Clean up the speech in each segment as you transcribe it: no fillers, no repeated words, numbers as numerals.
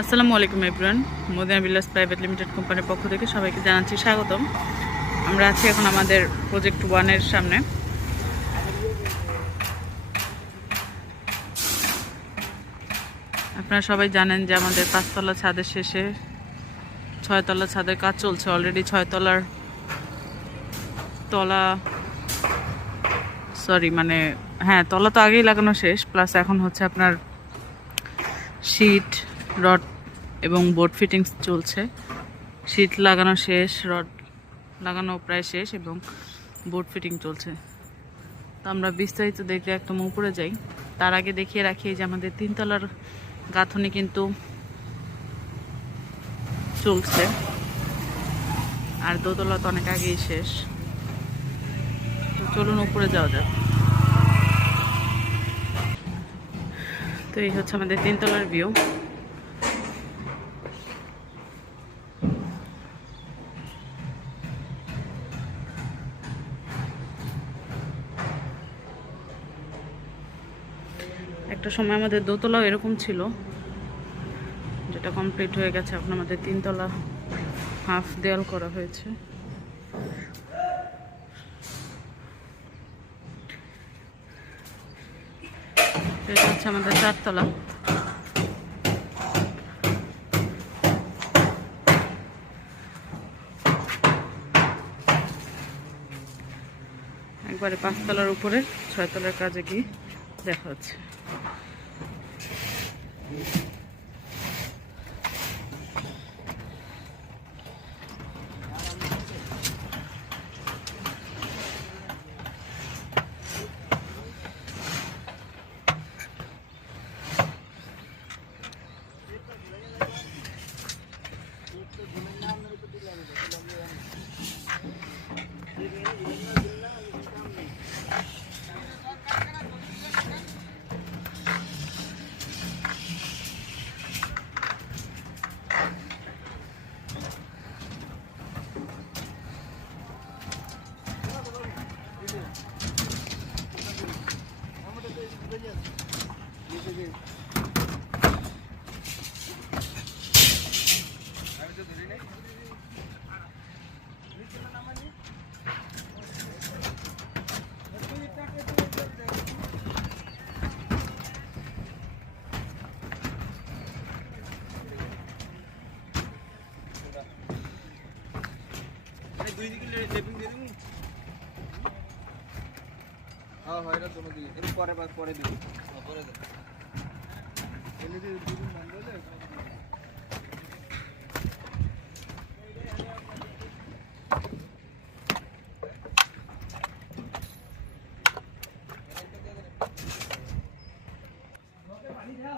আসসালামু আলাইকুম everyone. Madina villas private limited কোম্পানির পক্ষ থেকে সবাইকে জানাচ্ছি স্বাগতম। আমরা আছি এখন আমাদের প্রজেক্ট 1 এর সামনে। আপনারা সবাই জানেন যে আমাদের 5 তলা ছাদের শেষে 6 তলা ছাদের কাজ চলছে। অলরেডি 6 তলার তলা তলা তো আগেই লাগানো শেষ, প্লাস এখন হচ্ছে আপনার শীট, রড এবং বোর্ড ফিটিংস চলছে। শীট লাগানো শেষ, রড লাগানো প্রায় শেষ এবং বোর্ড ফিটিং চলছে। তো আমরা বিস্তারিত দেখতে একদম উপরে যাই। তার আগে দেখিয়ে রাখি যে আমাদের 3 তলার গাঁথনি কিন্তু চলছে, আর 2 তলা তো অনেক আগেই শেষ। তো চলুন উপরে যাওয়া যাক। তো এই হচ্ছে আমাদের 3 তলার ভিউ। একটা সময় আমাদের 2 তলাও এরকম ছিল, যেটা কমপ্লিট হয়ে গেছে। এখন আমাদের 3 তলা হাফ দেয়াল করা হয়েছে। এটা হচ্ছে আমাদের 4 তলা। একবারে 5 তলার উপরে 6 তলার কাজে গিয়ে দেখা হচ্ছে।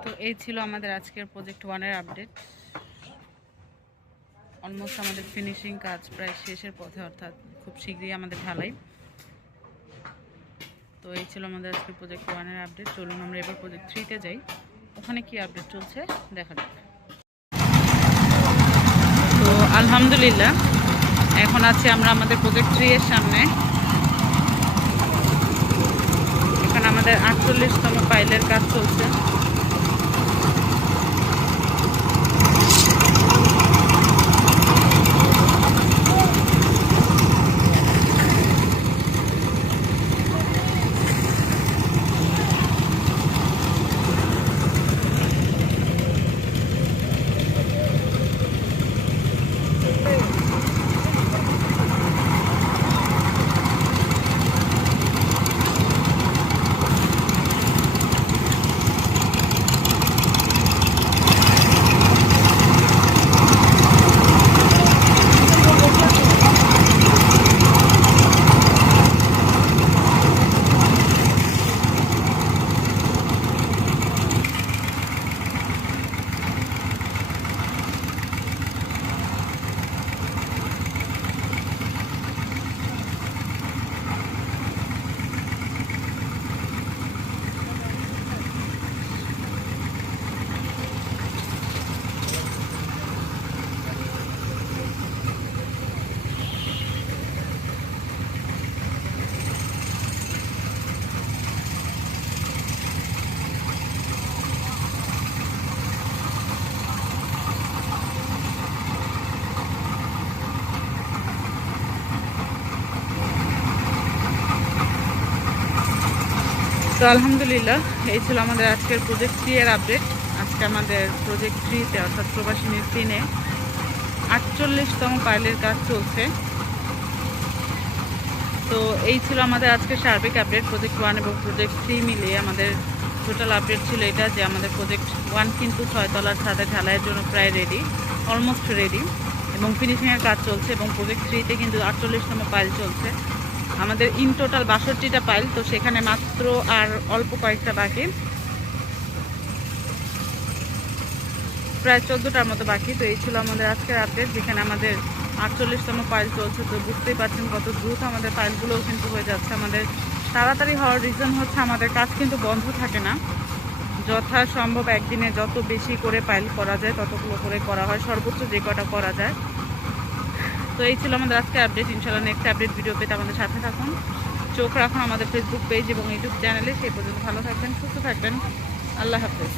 তো এই ছিল আমাদের আজকের প্রজেক্ট 1 এর আপডেট। অলমোস্ট আমাদের ফিনিশিং কাজ প্রায় শেষের পথে, অর্থাৎ খুব শীঘ্রই আমাদের ঢালাই। তো এই ছিল আমাদের আজকের প্রজেক্ট 1 এর আপডেট। চলুন আমরা এবার প্রজেক্ট 3 তে যাই, ওখানে কি আপডেট চলছে দেখা যাক। তো আলহামদুলিল্লাহ, এখন আছি আমরা আমাদের প্রজেক্ট 3 এর সামনে। এখানে আমাদের 48তম পাইলের কাজ চলছে। আলহামদুলিল্লাহ, এই ছিল আমাদের আজকের প্রজেক্ট 3 এর আপডেট। আজকে আমাদের প্রজেক্ট 3-তে অর্থাৎ প্রবাসিনীর 3-এ 48তম পাইলের কাজ চলছে। তো এই ছিল আমাদের আজকে সার্বিক আপডেট। প্রজেক্ট 1 এবং প্রজেক্ট 3 মিলিয়ে আমাদের টোটাল আপডেট ছিল এটা, যে আমাদের প্রজেক্ট 1 কিন্তু 6 তলার ছাদে ঢালাইয়ের জন্য প্রায় রেডি, অলমোস্ট রেডি, এবং ফিনিশিংয়ের কাজ চলছে। এবং প্রজেক্ট 3-তে কিন্তু 48তম পাইল চলছে। আমাদের ইন টোটাল 62টা পাইল, তো সেখানে মাত্র আর অল্প কয়েকটা বাকি, প্রায় 14টার মতো বাকি। তো এই ছিল আমাদের আজকের আপডেট, যেখানে আমাদের 48তম পাইল চলছে। তো বুঝতেই পারছেন কত দ্রুত আমাদের পাইলগুলোও কিন্তু হয়ে যাচ্ছে। আমাদের তাড়াতাড়ি হওয়ার রিজন হচ্ছে আমাদের কাজ কিন্তু বন্ধ থাকে না, যথাসম্ভব একদিনে যত বেশি করে পাইল করা যায় ততগুলো করে করা হয়, সর্বোচ্চ যে কটা করা যায়। তো এই ছিল আমাদের আজকে আপডেট। ইনশাআল্লাহ নেক্সট আপডেট ভিডিও পেতে আমাদের সাথে থাকুন, চোখ রাখুন আমাদের ফেসবুক পেজ এবং ইউটিউব চ্যানেলে। সেই পর্যন্ত ভালো থাকবেন, সুস্থ থাকবেন। আল্লাহ হাফেজ।